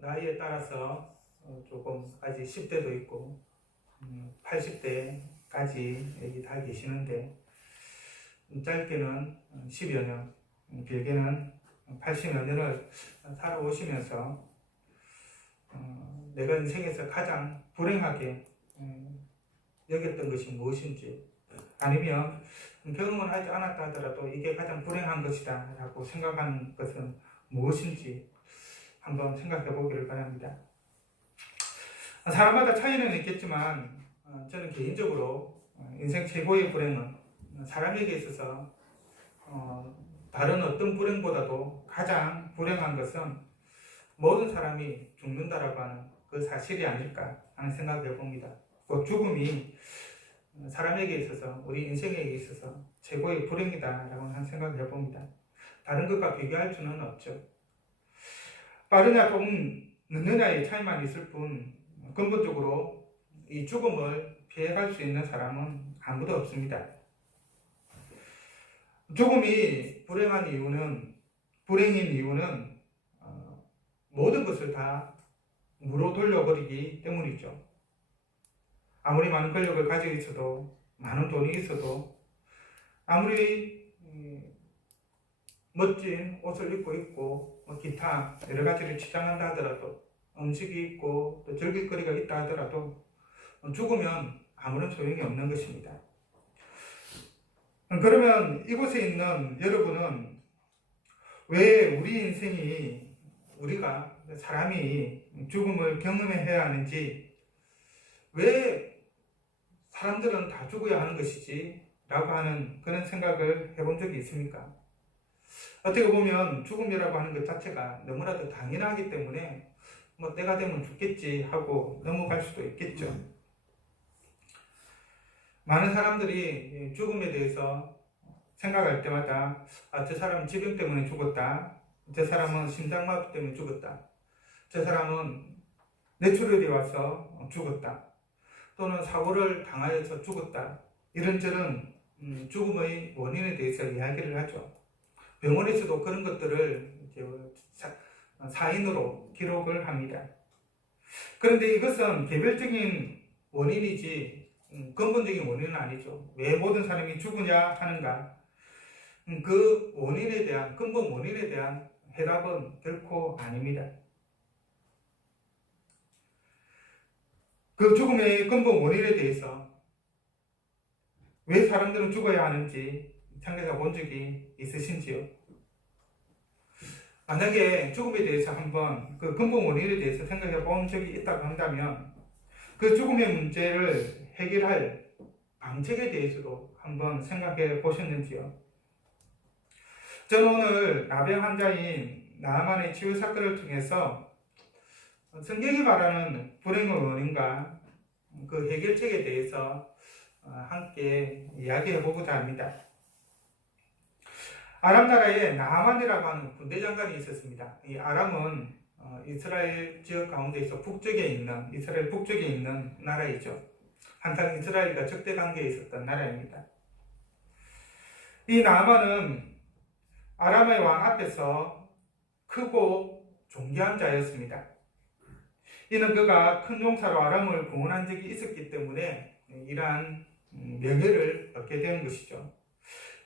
나이에 따라서 조금 아직 10대도 있고 80대까지 다 계시는데 짧게는 10여 년, 길게는 80여 년을 살아오시면서 내가 인생에서 가장 불행하게 여겼던 것이 무엇인지, 아니면 결혼을 하지 않았다 하더라도 이게 가장 불행한 것이다 라고 생각하는 것은 무엇인지 한번 생각해 보기를 바랍니다. 사람마다 차이는 있겠지만 저는 개인적으로 인생 최고의 불행은 사람에게 있어서 다른 어떤 불행보다도 가장 불행한 것은 모든 사람이 죽는다라고 하는 그 사실이 아닐까 하는 생각을 해봅니다. 그 죽음이 사람에게 있어서, 우리 인생에 있어서 최고의 불행이다라고 하는 생각을 해봅니다. 다른 것과 비교할 수는 없죠. 빠르냐 조금 늦느냐의 차이만 있을 뿐 근본적으로 이 죽음을 피해갈 수 있는 사람은 아무도 없습니다. 죽음이 불행인 이유는 모든 것을 다 무로 돌려버리기 때문이죠. 아무리 많은 권력을 가지고 있어도, 많은 돈이 있어도, 아무리 멋진 옷을 입고 있고 기타 여러 가지를 치장한다 하더라도, 음식이 있고 또 즐길 거리가 있다 하더라도 죽으면 아무런 소용이 없는 것입니다. 그러면 이곳에 있는 여러분은 왜 우리 인생이, 우리가 사람이 죽음을 경험해야 하는지, 왜 사람들은 다 죽어야 하는 것이지 라고 하는 그런 생각을 해본 적이 있습니까? 어떻게 보면 죽음이라고 하는 것 자체가 너무나도 당연하기 때문에 때가 되면 죽겠지 하고 넘어갈 수도 있겠죠. 많은 사람들이 죽음에 대해서 생각할 때마다 저 사람은 질병 때문에 죽었다, 저 사람은 심장마비 때문에 죽었다, 저 사람은 뇌출혈이 와서 죽었다, 또는 사고를 당하여서 죽었다, 이런저런 죽음의 원인에 대해서 이야기를 하죠. 병원에서도 그런 것들을 사인으로 기록을 합니다. 그런데 이것은 개별적인 원인이지 근본적인 원인은 아니죠. 왜 모든 사람이 죽으냐 하는가, 그 원인에 대한, 근본 원인에 대한 해답은 결코 아닙니다. 그 죽음의 근본 원인에 대해서 왜 사람들은 죽어야 하는지 생각해 본 적이 있으신지요? 만약에 죽음에 대해서 한번 그 근본 원인에 대해서 생각해 본 적이 있다고 한다면 그 죽음의 문제를 해결할 방책에 대해서도 한번 생각해 보셨는지요? 저는 오늘 나병 환자인 나아만의 치유 사건을 통해서 성경이 말하는 불행의 원인과 그 해결책에 대해서 함께 이야기해 보고자 합니다. 아람 나라에 나아만이라고 하는 군대 장관이 있었습니다. 이 아람은 이스라엘 지역 가운데에서 이스라엘 북쪽에 있는 나라이죠. 한창 이스라엘과 적대 관계에 있었던 나라입니다. 이 나아만은 아람의 왕 앞에서 크고 존귀한 자였습니다. 이는 그가 큰 용사로 아람을 구원한 적이 있었기 때문에 이러한 명예를 얻게 되는 것이죠.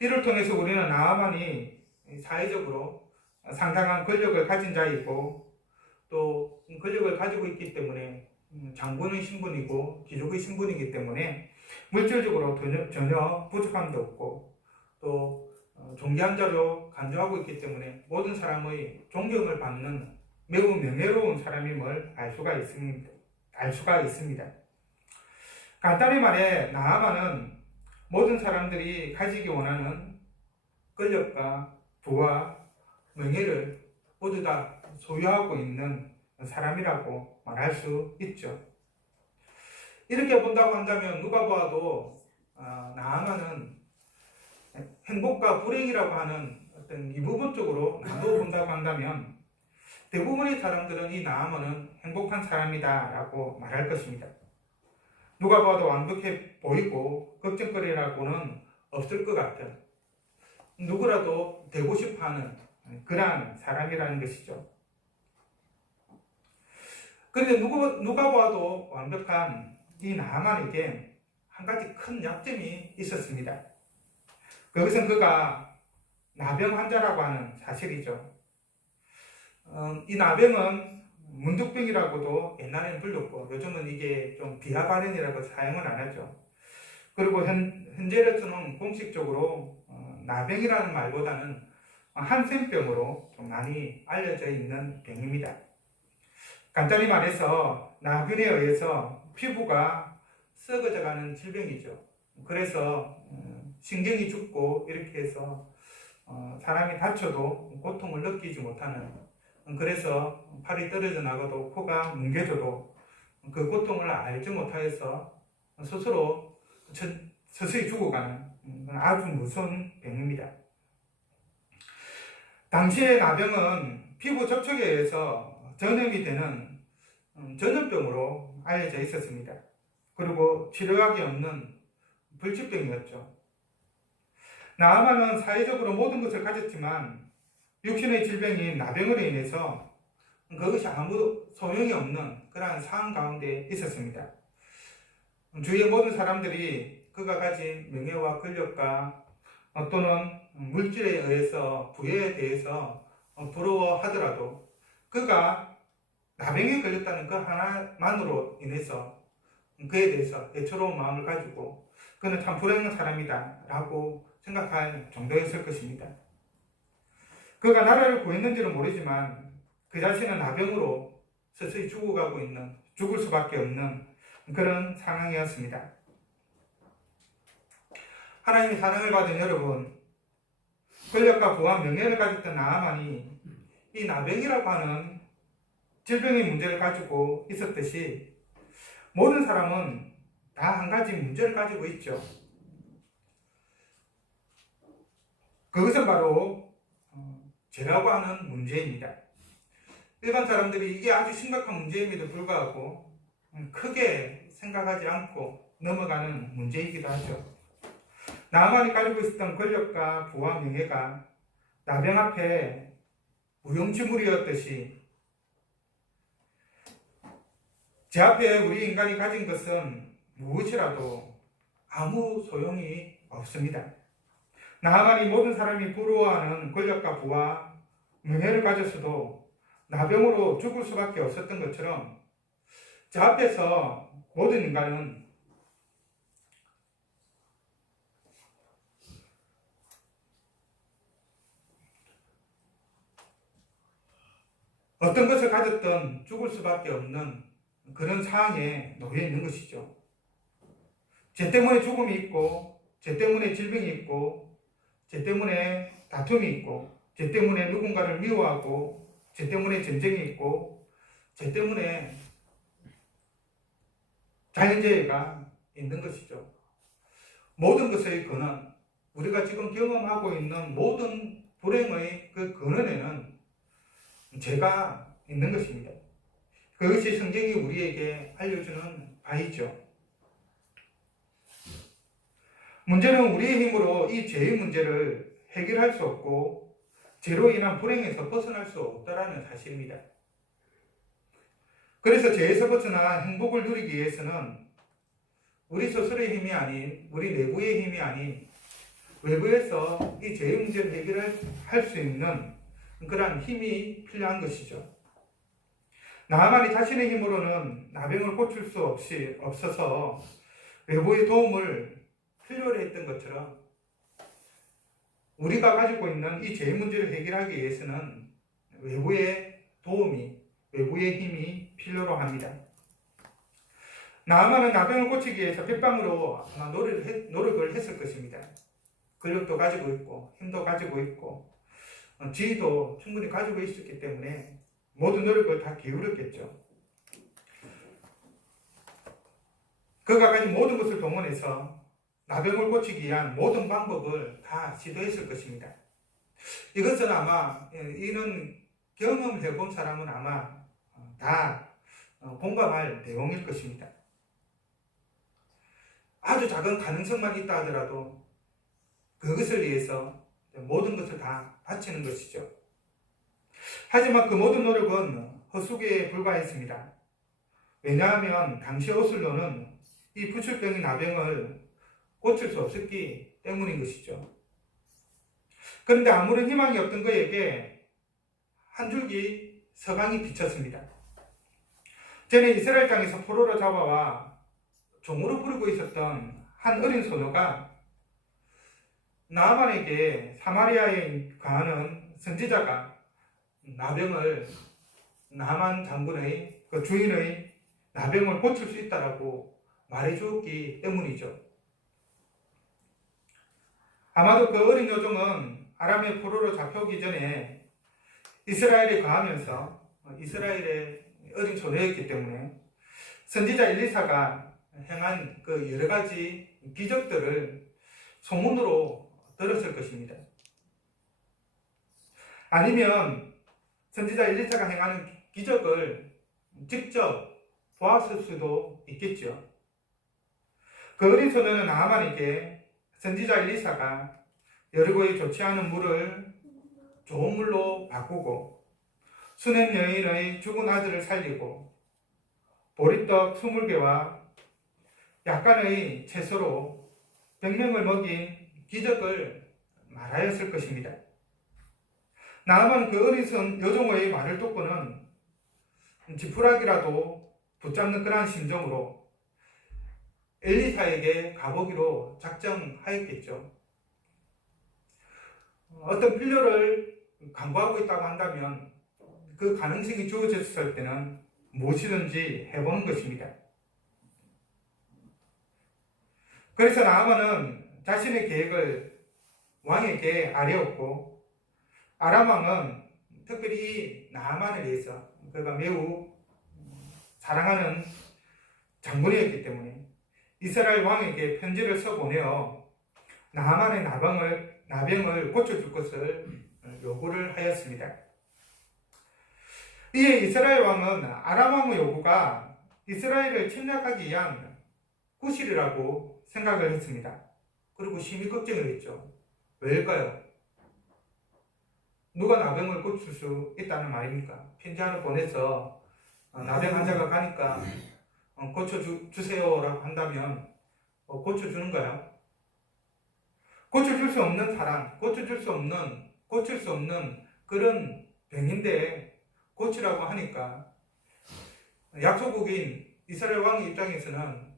이를 통해서 우리는 나아만이 사회적으로 상당한 권력을 가진 자이고, 또 권력을 가지고 있기 때문에 장군의 신분이고 귀족의 신분이기 때문에 물질적으로 전혀 부족함도 없고, 또 존귀한 자로 간주하고 있기 때문에 모든 사람의 존경을 받는 매우 명예로운 사람임을 알 수가 있습니다. 간단히 말해 나아만은 모든 사람들이 가지기 원하는 권력과 부와 명예를 모두 다 소유하고 있는 사람이라고 말할 수 있죠. 이렇게 본다고 한다면 누가 봐도 나아만은 행복과 불행이라고 하는 어떤 이 부분 쪽으로 나누어 본다고 한다면 대부분의 사람들은 이 나아만은 행복한 사람이다 라고 말할 것입니다. 누가 봐도 완벽해 보이고 걱정거리라고는 없을 것 같은, 누구라도 되고 싶어하는 그러한 사람이라는 것이죠. 그런데 누가 봐도 완벽한 이 나만에게 한 가지 큰 약점이 있었습니다. 그것은 그가 나병 환자라고 하는 사실이죠. 이 나병은 문득병이라고도 옛날에는 불렸고 요즘은 이게 좀 비하 발언이라고 사용을 안 하죠. 그리고 현재로서는 공식적으로 나병이라는 말보다는 한센병으로 좀 많이 알려져 있는 병입니다. 간단히 말해서 나균에 의해서 피부가 썩어져가는 질병이죠. 그래서 신경이 죽고 이렇게 해서 사람이 다쳐도 고통을 느끼지 못하는, 그래서 팔이 떨어져 나가도 코가 뭉개져도 그 고통을 알지 못하여서 스스로 서서히 죽어가는 아주 무서운 병입니다. 당시의 나병은 피부 접촉에 의해서 전염이 되는 전염병으로 알려져 있었습니다. 그리고 치료약이 없는 불치병이었죠. 나아만은 사회적으로 모든 것을 가졌지만 육신의 질병인 나병으로 인해서 그것이 아무 소용이 없는 그러한 상황 가운데 있었습니다. 주위의 모든 사람들이 그가 가진 명예와 권력과 또는 물질에 의해서 부여에 대해서 부러워하더라도 그가 나병에 걸렸다는 그 하나만으로 인해서 그에 대해서 애처로운 마음을 가지고 그는 참 불행한 사람이다 라고 생각할 정도였을 것입니다. 그가 나라를 구했는지는 모르지만 그 자신은 나병으로 서서히 죽을 수밖에 없는 그런 상황이었습니다. 하나님의 사랑을 받은 여러분, 권력과 부와 명예를 가졌던 나아만이 이 나병이라고 하는 질병의 문제를 가지고 있었듯이 모든 사람은 다 한 가지 문제를 가지고 있죠. 그것은 바로 죄라고 하는 문제입니다. 일반 사람들이 이게 아주 심각한 문제임에도 불구하고 크게 생각하지 않고 넘어가는 문제이기도 하죠. 나만이 가지고 있었던 권력과 부와 명예가 나병 앞에 무용지물이었듯이 제 앞에 우리 인간이 가진 것은 무엇이라도 아무 소용이 없습니다. 나만이 모든 사람이 부러워하는 권력과 부와 명예를 가졌어도 나병으로 죽을 수밖에 없었던 것처럼 저 앞에서 모든 인간은 어떤 것을 가졌든 죽을 수밖에 없는 그런 상황에 놓여 있는 것이죠. 죄 때문에 죽음이 있고, 죄 때문에 질병이 있고, 죄 때문에 다툼이 있고, 죄 때문에 누군가를 미워하고, 죄 때문에 전쟁이 있고, 죄 때문에 자연재해가 있는 것이죠. 모든 것의 근원, 우리가 지금 경험하고 있는 모든 불행의 그 근원에는 죄가 있는 것입니다. 그것이 성경이 우리에게 알려주는 바이죠. 문제는 우리의 힘으로 이 죄의 문제를 해결할 수 없고 죄로 인한 불행에서 벗어날 수 없다는 사실입니다. 그래서 죄에서 벗어나 행복을 누리기 위해서는 우리 스스로의 힘이 아닌, 우리 내부의 힘이 아닌 외부에서 이 죄의 문제를 해결할 수 있는 그러한 힘이 필요한 것이죠. 나아만이 자신의 힘으로는 나병을 고칠 수 없어서 외부의 도움을 필요로 했던 것처럼 우리가 가지고 있는 이 죄의 문제를 해결하기 위해서는 외부의 도움이, 외부의 힘이 필요로 합니다. 나아만은 나병을 고치기 위해서 백방으로 아마 노력을 했을 것입니다. 근력도 가지고 있고 힘도 가지고 있고 지위도 충분히 가지고 있었기 때문에 모든 노력을 다 기울였겠죠. 그가 가진 모든 것을 동원해서 나병을 고치기 위한 모든 방법을 다 시도했을 것입니다. 이것은 아마 이는 경험을 해본 사람은 아마 다 공감할 내용일 것입니다. 아주 작은 가능성만 있다 하더라도 그것을 위해서 모든 것을 다 바치는 것이죠. 하지만 그 모든 노력은 헛수고에 불과했습니다. 왜냐하면 당시 어슬로는 이 부출병인 나병을 고칠 수 없었기 때문인 것이죠. 그런데 아무런 희망이 없던 그에게 한 줄기 서강이 비쳤습니다. 전에 이스라엘 땅에서 포로로 잡아와 종으로 부르고 있었던 한 어린 소녀가 나아만에게 사마리아에 거하는 선지자가 나병을, 나아만 장군의 그 주인의 나병을 고칠 수 있다라고 말해 주었기 때문이죠. 아마도 그 어린 여종은 아람의 포로로 잡혀오기 전에 이스라엘에 거하면서 이스라엘의 어린 소녀였기 때문에 선지자 엘리사가 행한 그 여러 가지 기적들을 소문으로 들었을 것입니다. 아니면 선지자 엘리사가 행하는 기적을 직접 보았을 수도 있겠죠. 그 어린 소녀는 나아만에게 선지자 엘리사가 여리고의 좋지 않은 물을 좋은 물로 바꾸고 수냄 여인의 죽은 아들을 살리고 보리떡 20개와 약간의 채소로 100명을 먹인 기적을 말하였을 것입니다. 나아만 그 어린 여종의 말을 듣고는 지푸라기라도 붙잡는 그러한 심정으로 엘리사에게 가보기로 작정하였겠죠. 어떤 필요를 간구하고 있다고 한다면 그 가능성이 주어졌을 때는 무엇이든지 해보는 것입니다. 그래서 나아만은 자신의 계획을 왕에게 아뢰었고, 아람 왕은 특별히 이 나아만에 대해서 그가 매우 사랑하는 장군이었기 때문에 이스라엘 왕에게 편지를 써보내어 나아만의 나병을 고쳐줄 것을 요구를 하였습니다. 이에 이스라엘 왕은 아람 왕의 요구가 이스라엘을 침략하기 위한 구실이라고 생각을 했습니다. 그리고 심히 걱정을 했죠. 왜일까요? 누가 나병을 고칠 수 있다는 말입니까? 편지 하나 보내서 나병 환자가 가니까 고쳐주세요라고 한다면 고쳐주는가요? 고쳐줄 수 없는 사람, 고칠 수 없는 그런 병인데 고치라고 하니까 약소국인 이스라엘 왕의 입장에서는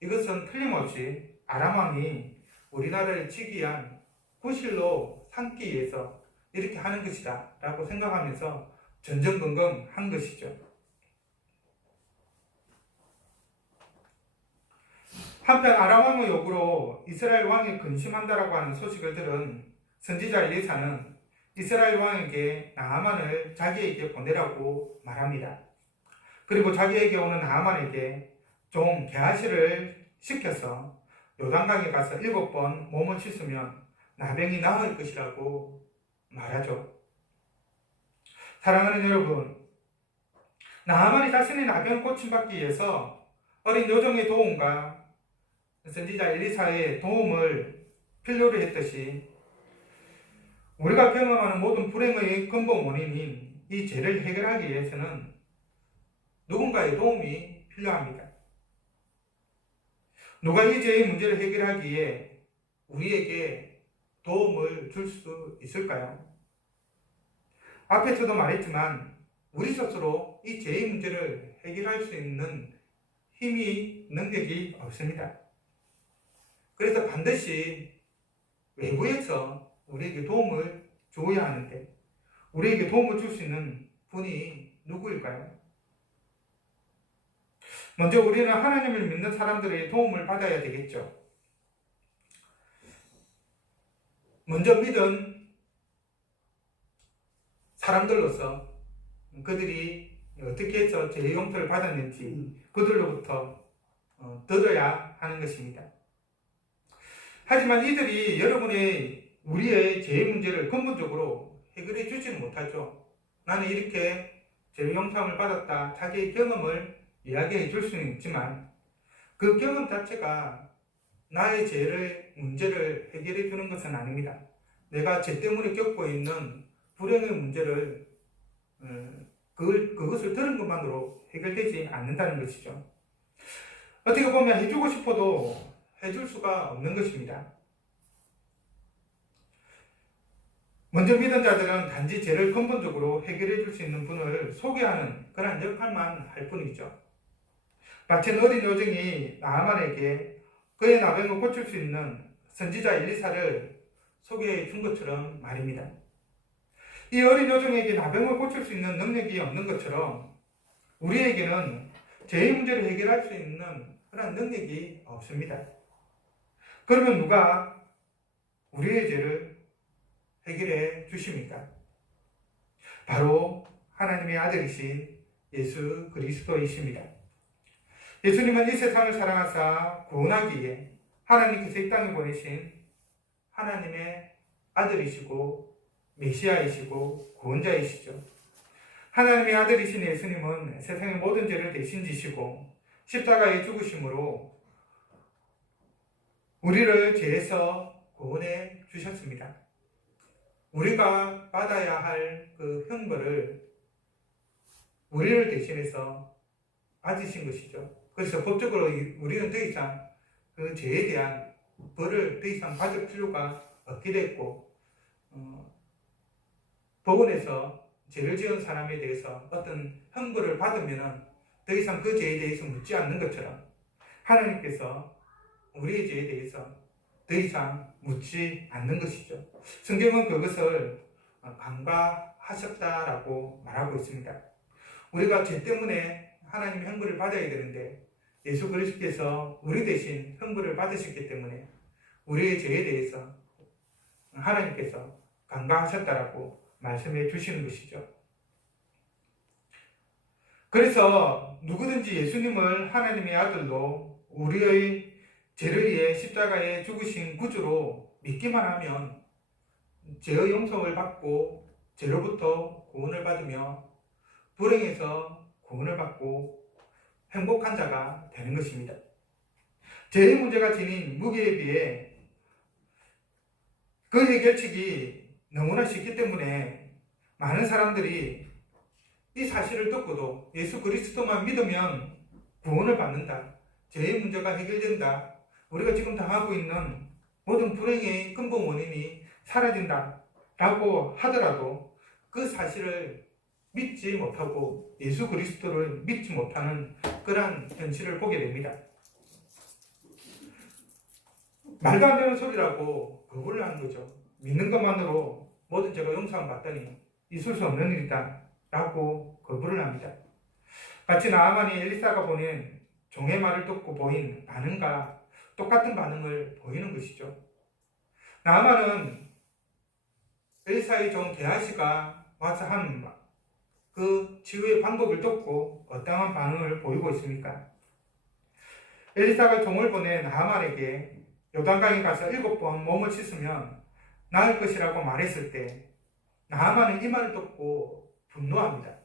이것은 틀림없이 아람 왕이 우리나라를 치기 위한 구실로 삼기 위해서 이렇게 하는 것이다 라고 생각하면서 전전긍긍한 것이죠. 한편 아람 왕의 요구로 이스라엘 왕이 근심한다라고 하는 소식을 들은 선지자 엘리사는 이스라엘 왕에게 나아만을 자기에게 보내라고 말합니다. 그리고 자기에게 오는 나아만에게 좀 게하시를 시켜서 요단강에 가서 7번 몸을 씻으면 나병이 나을 것이라고 말하죠. 사랑하는 여러분, 나아만이 자신의 나병을 고침받기 위해서 어린 여종의 도움과 선지자 엘리사의 도움을 필요로 했듯이 우리가 경험하는 모든 불행의 근본 원인인 이 죄를 해결하기 위해서는 누군가의 도움이 필요합니다. 누가 이 죄의 문제를 해결하기에 우리에게 도움을 줄 수 있을까요? 앞에서도 말했지만 우리 스스로 이 죄의 문제를 해결할 수 있는 힘이, 능력이 없습니다. 그래서 반드시 외부에서 우리에게 도움을 줘야 하는데 우리에게 도움을 줄 수 있는 분이 누구일까요? 먼저 우리는 하나님을 믿는 사람들의 도움을 받아야 되겠죠. 먼저 믿은 사람들로서 그들이 어떻게 해서 죄의 용서를 받았는지 그들로부터 들어야 하는 것입니다. 하지만 이들이 우리의 죄의 문제를 근본적으로 해결해 주지는 못하죠. 나는 이렇게 죄의 용서를 받았다. 자기의 경험을 이야기해 줄 수는 있지만 그 경험 자체가 나의 문제를 해결해 주는 것은 아닙니다. 내가 죄 때문에 겪고 있는 불행의 문제를 그것을 들은 것만으로 해결되지 않는다는 것이죠. 어떻게 보면 해주고 싶어도 해줄 수가 없는 것입니다. 먼저 믿은 자들은 단지 죄를 근본적으로 해결해 줄 수 있는 분을 소개하는 그런 역할만 할 뿐이죠. 마치 어린 요정이 나아만에게 그의 나병을 고칠 수 있는 선지자 엘리사를 소개해 준 것처럼 말입니다. 이 어린 요정에게 나병을 고칠 수 있는 능력이 없는 것처럼 우리에게는 죄의 문제를 해결할 수 있는 그런 능력이 없습니다. 그러면 누가 우리의 죄를 해결해 주십니까? 바로 하나님의 아들이신 예수 그리스도이십니다. 예수님은 이 세상을 사랑하사 구원하기 위해 하나님께서 이 땅에 보내신 하나님의 아들이시고 메시아이시고 구원자이시죠. 하나님의 아들이신 예수님은 세상의 모든 죄를 대신 지시고 십자가에 죽으심으로 우리를 죄에서 구원해 주셨습니다. 우리가 받아야 할 그 형벌을 우리를 대신해서 받으신 것이죠. 그래서 법적으로 우리는 더 이상 그 죄에 대한 벌을 더 이상 받을 필요가 없게 됐고, 법원에서 죄를 지은 사람에 대해서 어떤 형벌을 받으면 더 이상 그 죄에 대해서 묻지 않는 것처럼 하나님께서 우리의 죄에 대해서 더 이상 묻지 않는 것이죠. 성경은 그것을 간과하셨다라고 말하고 있습니다. 우리가 죄 때문에 하나님의 형벌을 받아야 되는데 예수 그리스도께서 우리 대신 형벌을 받으셨기 때문에 우리의 죄에 대해서 하나님께서 간과하셨다라고 말씀해 주시는 것이죠. 그래서 누구든지 예수님을 하나님의 아들로 우리의 죄를 위해 십자가에 죽으신 구주로 믿기만 하면 죄의 용서를 받고 죄로부터 구원을 받으며 불행에서 구원을 받고 행복한 자가 되는 것입니다. 죄의 문제가 지닌 무게에 비해 그 해결책이 너무나 쉽기 때문에 많은 사람들이 이 사실을 듣고도 예수 그리스도만 믿으면 구원을 받는다, 죄의 문제가 해결된다, 우리가 지금 당하고 있는 모든 불행의 근본 원인이 사라진다 라고 하더라도 그 사실을 믿지 못하고 예수 그리스도를 믿지 못하는 그러한 현실을 보게 됩니다. 말도 안 되는 소리라고 거부를 하는 거죠. 믿는 것만으로 모든 죄가 용서받다니 있을 수 없는 일이다 라고 거부를 합니다. 마치 나아만이 엘리사가 보낸 종의 말을 듣고 보인 반응과 똑같은 반응을 보이는 것이죠. 나아만은 엘리사의 종 게하시가 와서 한 그 치유의 방법을 듣고 어떠한 반응을 보이고 있습니까? 엘리사가 종을 보내 나아만에게 요단강에 가서 7번 몸을 씻으면 나을 것이라고 말했을 때 나아만은 이 말을 듣고 분노합니다.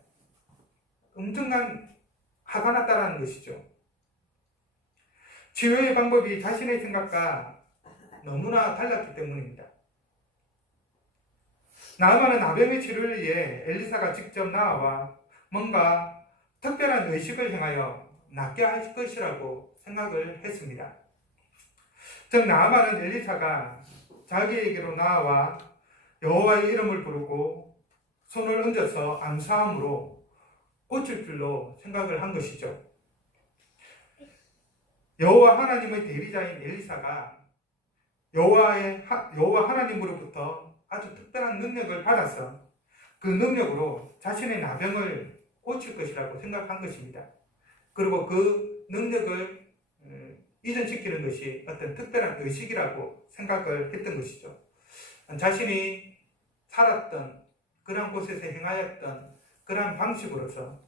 엄청난 화가 났다는 것이죠. 치유의 방법이 자신의 생각과 너무나 달랐기 때문입니다. 나아만은 나병의 치료를 위해 엘리사가 직접 나와 뭔가 특별한 의식을 행하여 낫게 할 것이라고 생각을 했습니다. 즉 나아만은 엘리사가 자기에게로 나와 여호와의 이름을 부르고 손을 얹어서 암사함으로 고칠 줄로 생각을 한 것이죠. 여호와 하나님의 대리자인 엘리사가 여호와 하나님으로부터 아주 특별한 능력을 받아서 그 능력으로 자신의 나병을 고칠 것이라고 생각한 것입니다. 그리고 그 능력을 이전시키는 것이 어떤 특별한 의식이라고 생각을 했던 것이죠. 자신이 살았던 그런 곳에서 행하였던 그런 방식으로서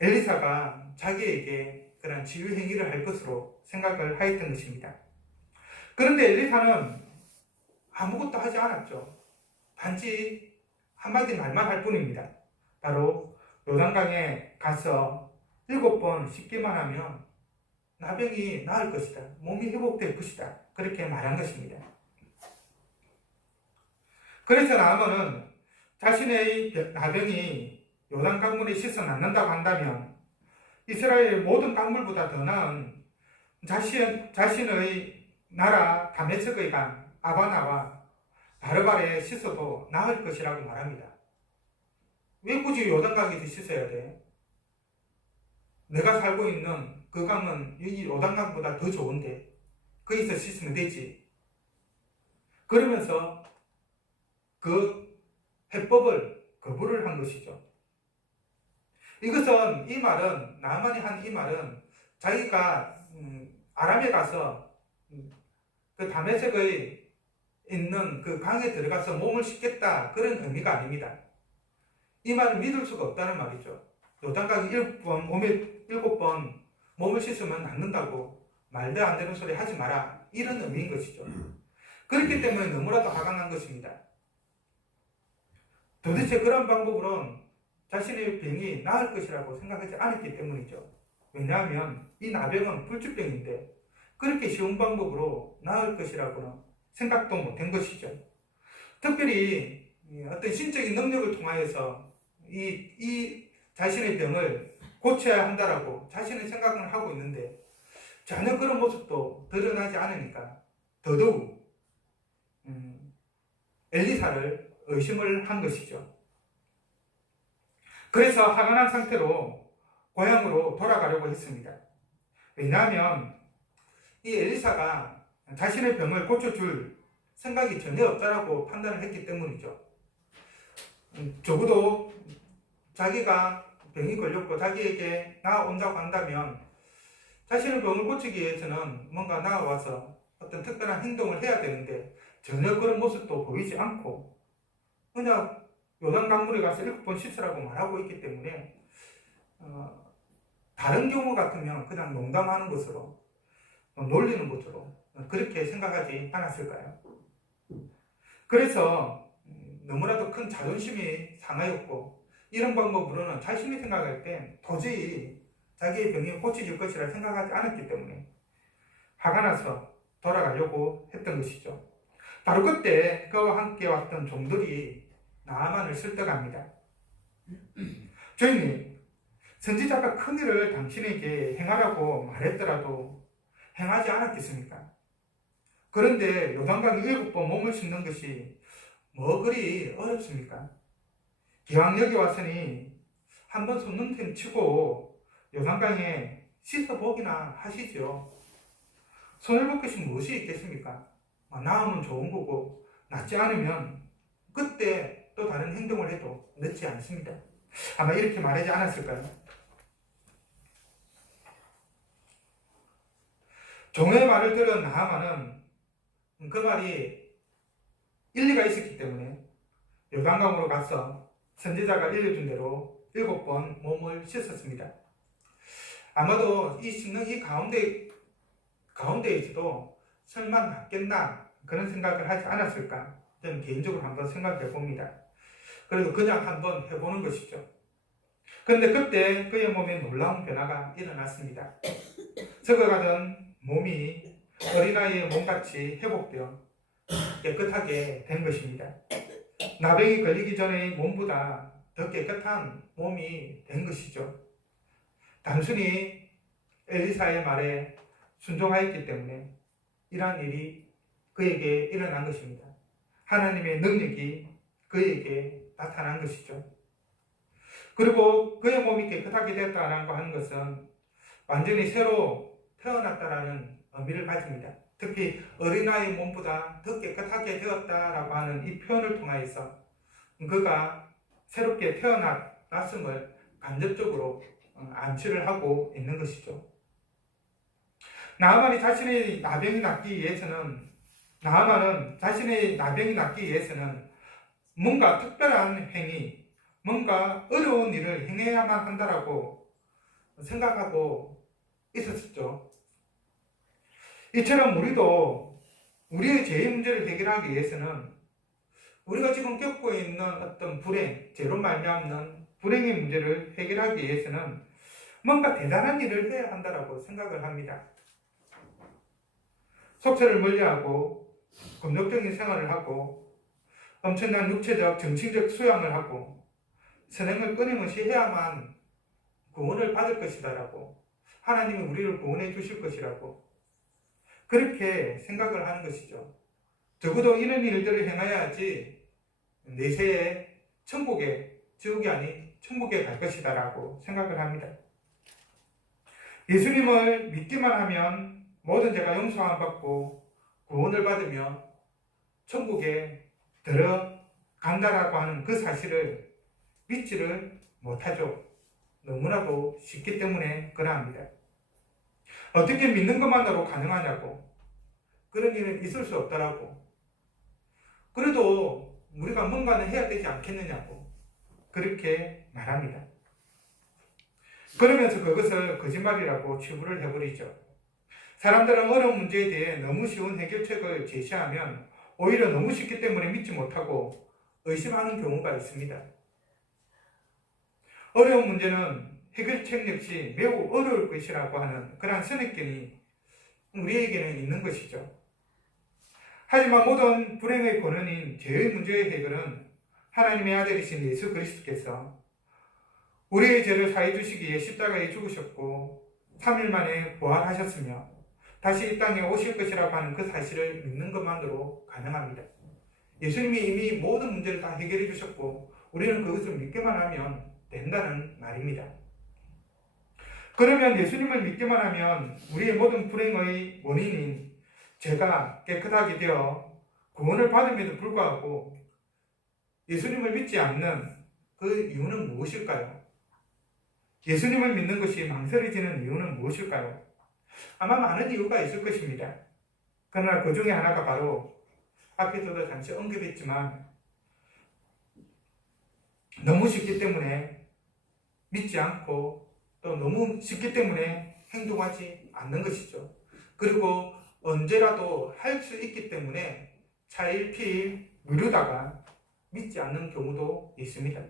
엘리사가 자기에게 그런 치유 행위를 할 것으로 생각을 하였던 것입니다. 그런데 엘리사는 아무것도 하지 않았죠. 단지 한마디 말만 할 뿐입니다. 바로 요단강에 가서 7번 씻기만 하면 나병이 나을 것이다, 몸이 회복될 것이다, 그렇게 말한 것입니다. 그래서 나아만은 자신의 나병이 요단 강물에 씻어 놨는다고 한다면 이스라엘의 모든 강물보다 더 나은 자신의 나라 다메섹의 강 아바나와 바르바르에 씻어도 나을 것이라고 말합니다. 왜 굳이 요단강에서 씻어야 돼? 내가 살고 있는 그 강은 이 요단강보다 더 좋은데 거기서 씻으면 되지. 그러면서 그 해법을 거부를 한 것이죠. 이것은 이 말은 나만이 한 이 말은 자기가 아람에 가서 그 다메섹의 있는 그 강에 들어가서 몸을 씻겠다 그런 의미가 아닙니다. 이 말을 믿을 수가 없다는 말이죠. 요단강에 7번 몸을 씻으면 낫는다고 말도 안 되는 소리 하지 마라 이런 의미인 것이죠. 그렇기 때문에 너무나도 화가 난 것입니다. 도대체 그런 방법으로는 자신의 병이 나을 것이라고 생각하지 않았기 때문이죠. 왜냐하면 이 나병은 불치병인데 그렇게 쉬운 방법으로 나을 것이라고는 생각도 못한 것이죠. 특별히 어떤 신적인 능력을 통하여서 이 자신의 병을 고쳐야 한다라고 자신의 생각을 하고 있는데 전혀 그런 모습도 드러나지 않으니까 더더욱 엘리사를 의심을 한 것이죠. 그래서 화가 난 상태로 고향으로 돌아가려고 했습니다. 왜냐하면 이 엘리사가 자신의 병을 고쳐줄 생각이 전혀 없다라고 판단을 했기 때문이죠. 적어도 자기가 병이 걸렸고 자기에게 나아온다고 한다면 자신의 병을 고치기 위해서는 뭔가 나아와서 어떤 특별한 행동을 해야 되는데 전혀 그런 모습도 보이지 않고 그냥 요단 강물에 가서 7번 씻으라고 말하고 있기 때문에 다른 경우 같으면 그냥 농담하는 것으로 놀리는 것으로 그렇게 생각하지 않았을까요? 그래서 너무나도 큰 자존심이 상하였고 이런 방법으로는 자신이 생각할 땐 도저히 자기의 병이 고쳐질 것이라 생각하지 않았기 때문에 화가 나서 돌아가려고 했던 것이죠. 바로 그때 그와 함께 왔던 종들이 나아만을 설득합니다. 주인님, 선지자가 큰 일을 당신에게 행하라고 말했더라도 행하지 않았겠습니까? 그런데 요단강에 7번 몸을 씻는 것이 뭐 그리 어렵습니까? 기왕 여기 왔으니 한번 손 셈 치고 요단강에 씻어보기나 하시죠. 손을 볼 것이 무엇이 있겠습니까? 나으면 좋은 거고 낫지 않으면 그때 또 다른 행동을 해도 늦지 않습니다. 아마 이렇게 말하지 않았을까요? 종의 말을 들은 나아만은 그 말이 일리가 있었기 때문에 요단강으로 가서 선지자가 알려준 대로 7번 몸을 씻었습니다. 아마도 이 씻는 이 가운데에서도 설마 낫겠나 그런 생각을 하지 않았을까 저는 개인적으로 한번 생각해 봅니다. 그래도 그냥 한번 해보는 것이죠. 그런데 그때 그의 몸에 놀라운 변화가 일어났습니다. 썩어가던 몸이 어린아이의 몸같이 회복되어 깨끗하게 된 것입니다. 나병이 걸리기 전의 몸보다 더 깨끗한 몸이 된 것이죠. 단순히 엘리사의 말에 순종하였기 때문에 이러한 일이 그에게 일어난 것입니다. 하나님의 능력이 그에게 나타난 것이죠. 그리고 그의 몸이 깨끗하게 되었다고 하는 것은 완전히 새로 태어났다라는 의미를 가집니다. 특히 어린아이의 몸보다 더 깨끗하게 되었다라고 하는 이 표현을 통하여서 그가 새롭게 태어났음을 간접적으로 암시를 하고 있는 것이죠. 나아만은 자신의 나병이 낫기 위해서는 뭔가 특별한 행위, 뭔가 어려운 일을 행해야만 한다라고 생각하고 있었죠. 이처럼 우리도 우리의 죄의 문제를 해결하기 위해서는 우리가 지금 겪고 있는 어떤 불행, 죄로 말미암는 불행의 문제를 해결하기 위해서는 뭔가 대단한 일을 해야 한다라고 생각을 합니다. 속세를 멀리하고 금욕적인 생활을 하고 엄청난 육체적, 정신적 수양을 하고 선행을 끊임없이 해야만 구원을 받을 것이다라고, 하나님이 우리를 구원해 주실 것이라고 그렇게 생각을 하는 것이죠. 적어도 이런 일들을 행해야지 내세에 천국에, 지옥이 아닌 천국에 갈 것이다라고 생각을 합니다. 예수님을 믿기만 하면 모든 죄가 용서함 받고 구원을 받으며 천국에 들어간다라고 하는 그 사실을 믿지를 못하죠. 너무나도 쉽기 때문에 그러합니다. 어떻게 믿는 것만으로 가능하냐고, 그런 일은 있을 수 없다라고, 그래도 우리가 뭔가는 해야 되지 않겠느냐고 그렇게 말합니다. 그러면서 그것을 거짓말이라고 치부를 해버리죠. 사람들은 어려운 문제에 대해 너무 쉬운 해결책을 제시하면 오히려 너무 쉽기 때문에 믿지 못하고 의심하는 경우가 있습니다. 어려운 문제는 해결책 역시 매우 어려울 것이라고 하는 그러한 선입견이 우리에게는 있는 것이죠. 하지만 모든 불행의 근원인 죄의 문제의 해결은 하나님의 아들이신 예수 그리스도께서 우리의 죄를 사해 주시기 위해 십자가에 죽으셨고 3일 만에 부활하셨으며 다시 이 땅에 오실 것이라고 하는 그 사실을 믿는 것만으로 가능합니다. 예수님이 이미 모든 문제를 다 해결해 주셨고 우리는 그것을 믿기만 하면 된다는 말입니다. 그러면 예수님을 믿기만 하면 우리의 모든 불행의 원인인 죄가 깨끗하게 되어 구원을 받음에도 불구하고 예수님을 믿지 않는 그 이유는 무엇일까요? 예수님을 믿는 것이 망설여지는 이유는 무엇일까요? 아마 많은 이유가 있을 것입니다. 그러나 그 중에 하나가 바로 앞에서도 잠시 언급했지만 너무 쉽기 때문에 믿지 않고 또 너무 쉽기 때문에 행동하지 않는 것이죠. 그리고 언제라도 할 수 있기 때문에 차일피일 미루다가 믿지 않는 경우도 있습니다.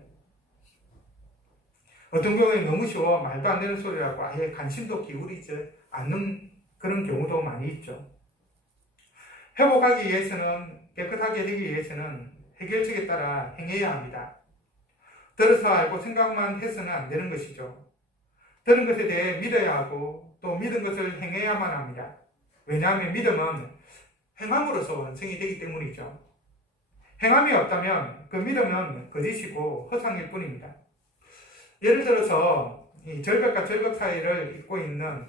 어떤 경우에 너무 쉬워 말도 안 되는 소리라고 아예 관심도 기울이지 않는 그런 경우도 많이 있죠. 회복하기 위해서는, 깨끗하게 되기 위해서는 해결책에 따라 행해야 합니다. 들어서 알고 생각만 해서는 안 되는 것이죠. 들은 것에 대해 믿어야 하고 또 믿은 것을 행해야만 합니다. 왜냐하면 믿음은 행함으로써 완성이 되기 때문이죠. 행함이 없다면 그 믿음은 거짓이고 허상일 뿐입니다. 예를 들어서 이 절벽과 절벽 사이를 잇고 있는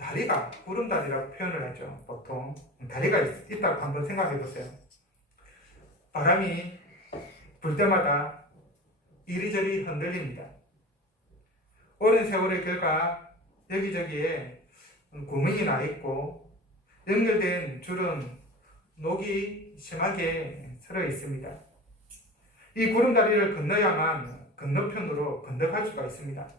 다리가 구름다리라고 표현을 하죠. 보통 다리가 있다고 한번 생각해 보세요. 바람이 불 때마다 이리저리 흔들립니다. 오랜 세월의 결과 여기저기에 구멍이 나 있고 연결된 줄은 녹이 심하게 설어 있습니다. 이 구름다리를 건너야만 건너편으로 건너갈 수가 있습니다.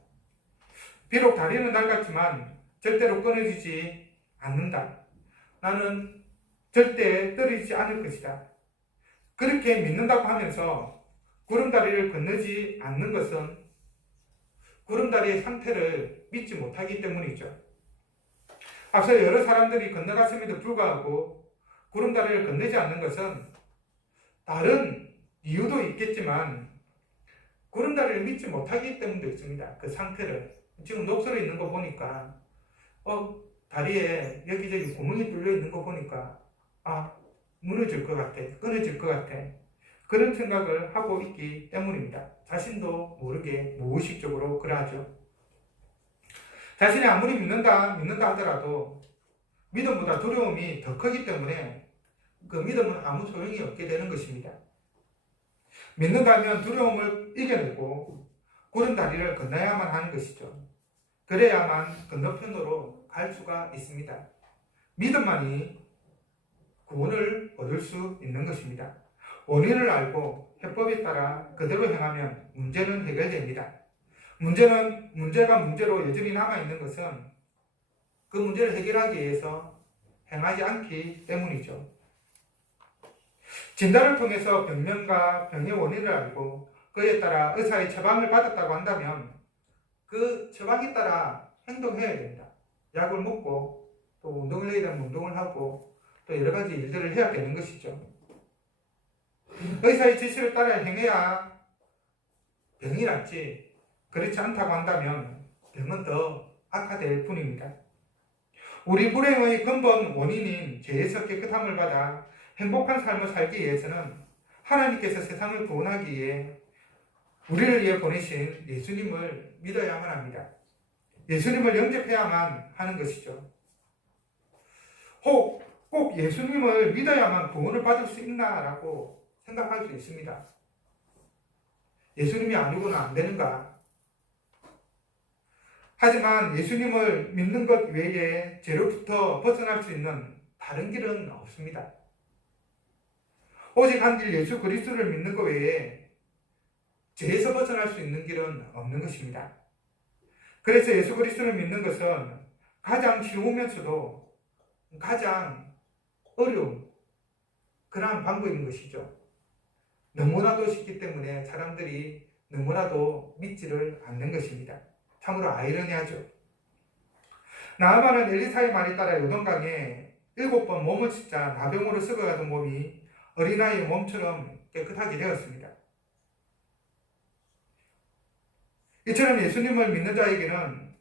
비록 다리는 낡았지만 절대로 끊어지지 않는다. 나는 절대 떨어지지 않을 것이다. 그렇게 믿는다고 하면서 구름다리를 건너지 않는 것은 구름다리의 상태를 믿지 못하기 때문이죠. 앞서 여러 사람들이 건너갔음에도 불구하고 구름다리를 건너지 않는 것은 다른 이유도 있겠지만 구름다리를 믿지 못하기 때문도 있습니다. 그 상태를. 지금 녹슬어 있는 거 보니까 다리에 여기저기 구멍이 뚫려 있는 거 보니까 무너질 것 같아, 끊어질 것 같아, 그런 생각을 하고 있기 때문입니다. 자신도 모르게 무의식적으로 그러하죠. 자신이 아무리 믿는다 하더라도 믿음보다 두려움이 더 크기 때문에 그 믿음은 아무 소용이 없게 되는 것입니다. 믿는다면 두려움을 이겨내고 구름다리를 건너야만 하는 것이죠. 그래야만 건너편으로 갈 수가 있습니다. 믿음만이 구원을 얻을 수 있는 것입니다. 원인을 알고 해법에 따라 그대로 행하면 문제는 해결됩니다. 문제가 문제로 여전히 남아있는 것은 그 문제를 해결하기 위해서 행하지 않기 때문이죠. 진단을 통해서 병명과 병의 원인을 알고 그에 따라 의사의 처방을 받았다고 한다면 그 처방에 따라 행동해야 됩니다. 약을 먹고 또 운동을 해야 되면 운동을 하고 또 여러 가지 일들을 해야 되는 것이죠. 의사의 지시를 따라 행해야 병이 낫지 그렇지 않다고 한다면 병은 더 악화될 뿐입니다. 우리 불행의 근본 원인인 죄에서 깨끗함을 받아 행복한 삶을 살기 위해서는 하나님께서 세상을 구원하기 위해 우리를 위해 보내신 예수님을 믿어야만 합니다. 예수님을 영접해야만 하는 것이죠. 혹 꼭 예수님을 믿어야만 구원을 받을 수 있나라고 생각할 수 있습니다. 예수님이 아니고는 안 되는가? 하지만 예수님을 믿는 것 외에 죄로부터 벗어날 수 있는 다른 길은 없습니다. 오직 한 길 예수 그리스도를 믿는 것 외에 죄에서 벗어날 수 있는 길은 없는 것입니다. 그래서 예수 그리스도를 믿는 것은 가장 쉬우면서도 가장 어려운 그러한 방법인 것이죠. 너무나도 쉽기 때문에 사람들이 너무나도 믿지를 않는 것입니다. 참으로 아이러니하죠. 나아만은 엘리사의 말에 따라 요단강에 7번 몸을 씻자 나병으로 썩어가던 몸이 어린아이의 몸처럼 깨끗하게 되었습니다. 이처럼 예수님을 믿는 자에게는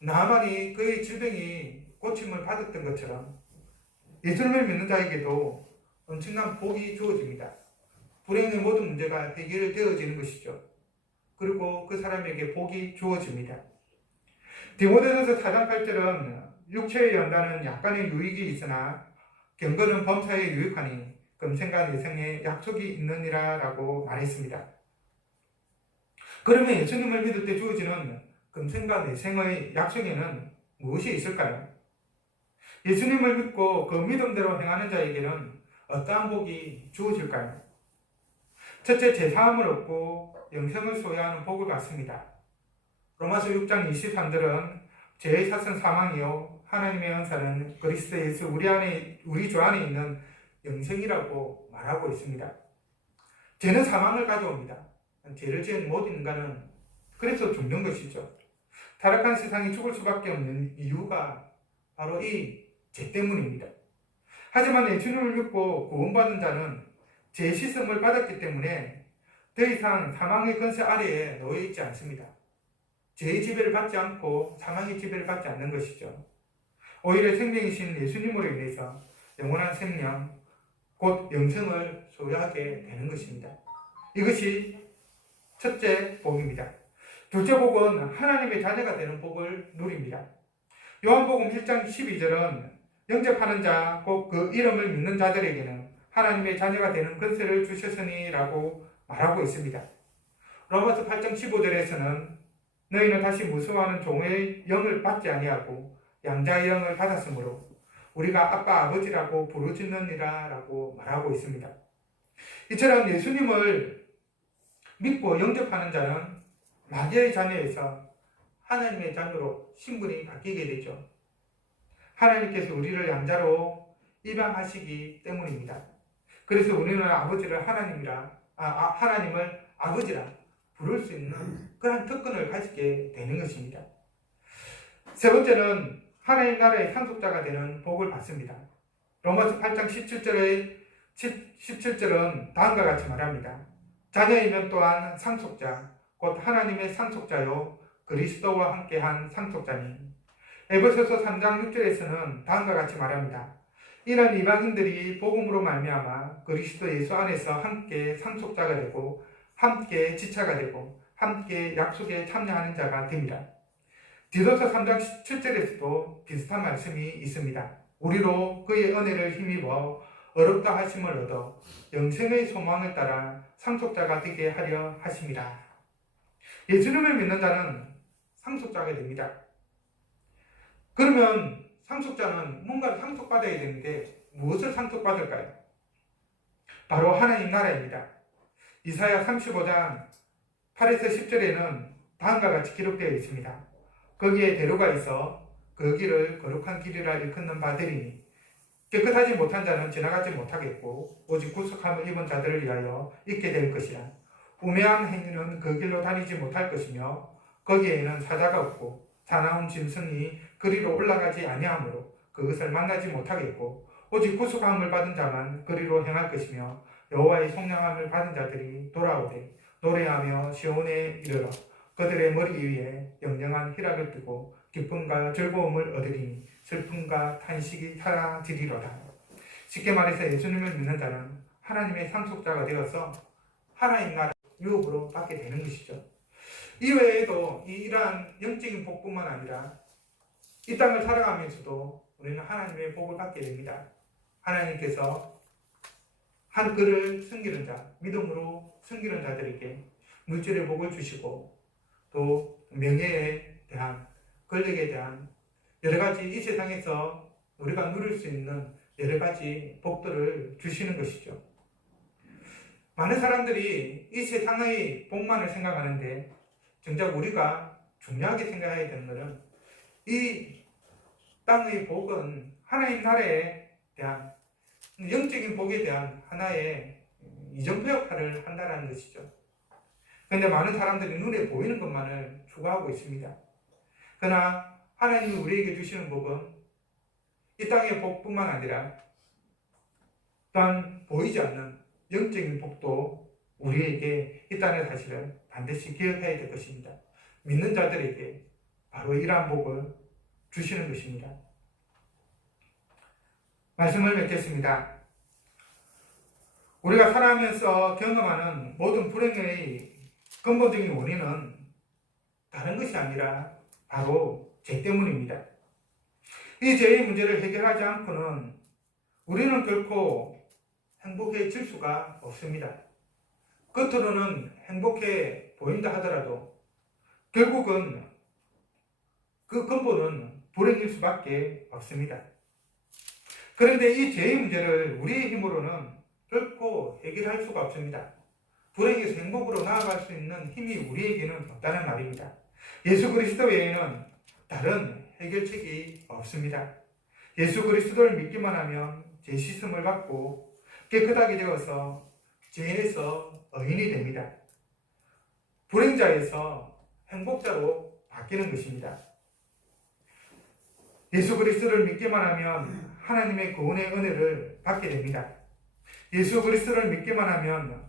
나아만이 그의 질병이 고침을 받았던 것처럼 예수님을 믿는 자에게도 엄청난 복이 주어집니다. 불행의 모든 문제가 해결되어지는 것이죠. 그리고 그 사람에게 복이 주어집니다. 디모데전서 4장 8절은 육체에 연다는 약간의 유익이 있으나 경건은 범사에 유익하니 금생과 내생에 약속이 있느니라 라고 말했습니다. 그러면 예수님을 믿을 때 주어지는 금생과 내생의 약속에는 무엇이 있을까요? 예수님을 믿고 그 믿음대로 행하는 자에게는 어떠한 복이 주어질까요? 첫째, 제사함을 얻고 영생을 소유하는 복을 받습니다. 로마서 6장 23절은 죄의 삭은 사망이요 하나님의 은사는 그리스도 예수 우리 주 안에 있는 영생이라고 말하고 있습니다. 죄는 사망을 가져옵니다. 죄를 지은 모든 인간은 그래서 죽는 것이죠. 타락한 세상이 죽을 수밖에 없는 이유가 바로 이 죄 때문입니다. 하지만 예수님을 믿고 구원받은 자는 죄 씻음을 받았기 때문에 더 이상 사망의 권세 아래에 놓여 있지 않습니다. 죄의 지배를 받지 않고 사망의 지배를 받지 않는 것이죠. 오히려 생명이신 예수님으로 인해서 영원한 생명, 곧 영생을 소유하게 되는 것입니다. 이것이 첫째 복입니다. 둘째 복은 하나님의 자녀가 되는 복을 누립니다. 요한복음 1장 12절은 영접하는 자, 곧 그 이름을 믿는 자들에게는 하나님의 자녀가 되는 권세를 주셨으니 라고 말하고 있습니다. 로마서 8장 15절에서는 너희는 다시 무서워하는 종의 영을 받지 아니하고 양자의 영을 받았으므로 우리가 아빠 아버지라고 부르짖느니라 라고 말하고 있습니다. 이처럼 예수님을 믿고 영접하는 자는 마귀의 자녀에서 하나님의 자녀로 신분이 바뀌게 되죠. 하나님께서 우리를 양자로 입양하시기 때문입니다. 그래서 우리는 아버지를 하나님을 아버지라 부를 수 있는 그런 특권을 가지게 되는 것입니다. 세 번째는 하나님 나라의 상속자가 되는 복을 받습니다. 로마서 8장 17절은 다음과 같이 말합니다. 자녀이면 또한 상속자, 곧 하나님의 상속자요 그리스도와 함께한 상속자니. 에베소서 3장 6절에서는 다음과 같이 말합니다. 이는 이방인들이 복음으로 말미암아 그리스도 예수 안에서 함께 상속자가 되고 함께 지체가 되고 함께 약속에 참여하는 자가 됩니다. 디도서 3장 7절에서도 비슷한 말씀이 있습니다. 우리로 그의 은혜를 힘입어 어렵다 하심을 얻어 영생의 소망을 따라 상속자가 되게 하려 하심이라. 예수님을 믿는 자는 상속자가 됩니다. 그러면 상속자는 뭔가를 상속받아야 되는데 무엇을 상속받을까요? 바로 하나님 나라입니다. 이사야 35장 8에서 10절에는 다음과 같이 기록되어 있습니다. 거기에 대로가 있어 그 길을 거룩한 길이라 일컫는 바되리니 깨끗하지 못한 자는 지나가지 못하겠고 오직 구속함을 입은 자들을 위하여 있게 될 것이라. 우매한 행위는 그 길로 다니지 못할 것이며 거기에는 사자가 없고 사나운 짐승이 그리로 올라가지 아니하므로 그것을 만나지 못하겠고 오직 구속함을 받은 자만 그리로 행할 것이며 여호와의 속량함을 받은 자들이 돌아오되 노래하며 시온에 이르러 그들의 머리 위에 영영한 희락을 두고 기쁨과 즐거움을 얻으리니 슬픔과 탄식이 사라지리로다. 쉽게 말해서 예수님을 믿는 자는 하나님의 상속자가 되어서 하나님 나라 유업으로 받게 되는 것이죠. 이외에도 이러한 영적인 복뿐만 아니라 이 땅을 살아가면서도 우리는 하나님의 복을 받게 됩니다. 하나님께서 한 그를 섬기는 자, 믿음으로 섬기는 자들에게 물질의 복을 주시고 또 명예에 대한, 권력에 대한 여러 가지 이 세상에서 우리가 누릴 수 있는 여러 가지 복들을 주시는 것이죠. 많은 사람들이 이 세상의 복만을 생각하는데 정작 우리가 중요하게 생각해야 되는 것은 이 땅의 복은 하나님 나라에 대한 영적인 복에 대한 하나의 이정표 역할을 한다는 것이죠. 그런데 많은 사람들이 눈에 보이는 것만을 추구하고 있습니다. 그러나 하나님이 우리에게 주시는 복은 이 땅의 복뿐만 아니라 또한 보이지 않는 영적인 복도 우리에게 있다는 사실을 반드시 기억해야 될 것입니다. 믿는 자들에게 바로 이러한 복을 주시는 것입니다. 말씀을 맺겠습니다. 우리가 살아가면서 경험하는 모든 불행의 근본적인 원인은 다른 것이 아니라 바로 죄 때문입니다. 이 죄의 문제를 해결하지 않고는 우리는 결코 행복해질 수가 없습니다. 겉으로는 행복해 보인다 하더라도 결국은 그 근본은 불행일 수밖에 없습니다. 그런데 이 죄의 문제를 우리의 힘으로는 결코 해결할 수가 없습니다. 불행에서 행복으로 나아갈 수 있는 힘이 우리에게는 없다는 말입니다. 예수 그리스도 외에는 다른 해결책이 없습니다. 예수 그리스도를 믿기만 하면 죄 씻음을 받고 깨끗하게 되어서 죄인에서 의인이 됩니다. 불행자에서 행복자로 바뀌는 것입니다. 예수 그리스도를 믿기만 하면 하나님의 구원의 은혜를 받게 됩니다. 예수 그리스도를 믿기만 하면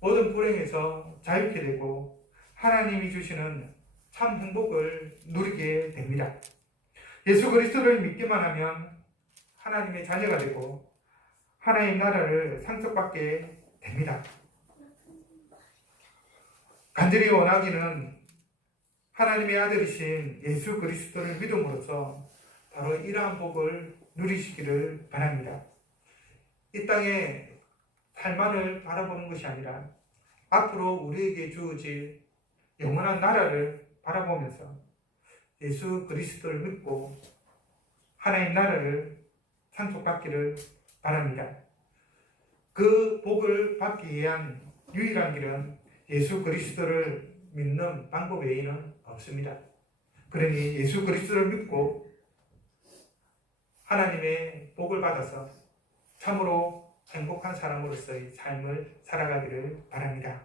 모든 불행에서 자유케 되고 하나님이 주시는 참 행복을 누리게 됩니다. 예수 그리스도를 믿기만 하면 하나님의 자녀가 되고 하나님 나라를 상속받게 됩니다. 간절히 원하기는 하나님의 아들이신 예수 그리스도를 믿음으로써 바로 이러한 복을 누리시기를 바랍니다. 이 땅에 삶만을 바라보는 것이 아니라 앞으로 우리에게 주어질 영원한 나라를 바라보면서 예수 그리스도를 믿고 하나님 나라를 상속받기를 바랍니다. 그 복을 받기 위한 유일한 길은 예수 그리스도를 믿는 방법 외에는 없습니다. 그러니 예수 그리스도를 믿고 하나님의 복을 받아서 참으로 행복한 사람으로서의 삶을 살아가기를 바랍니다.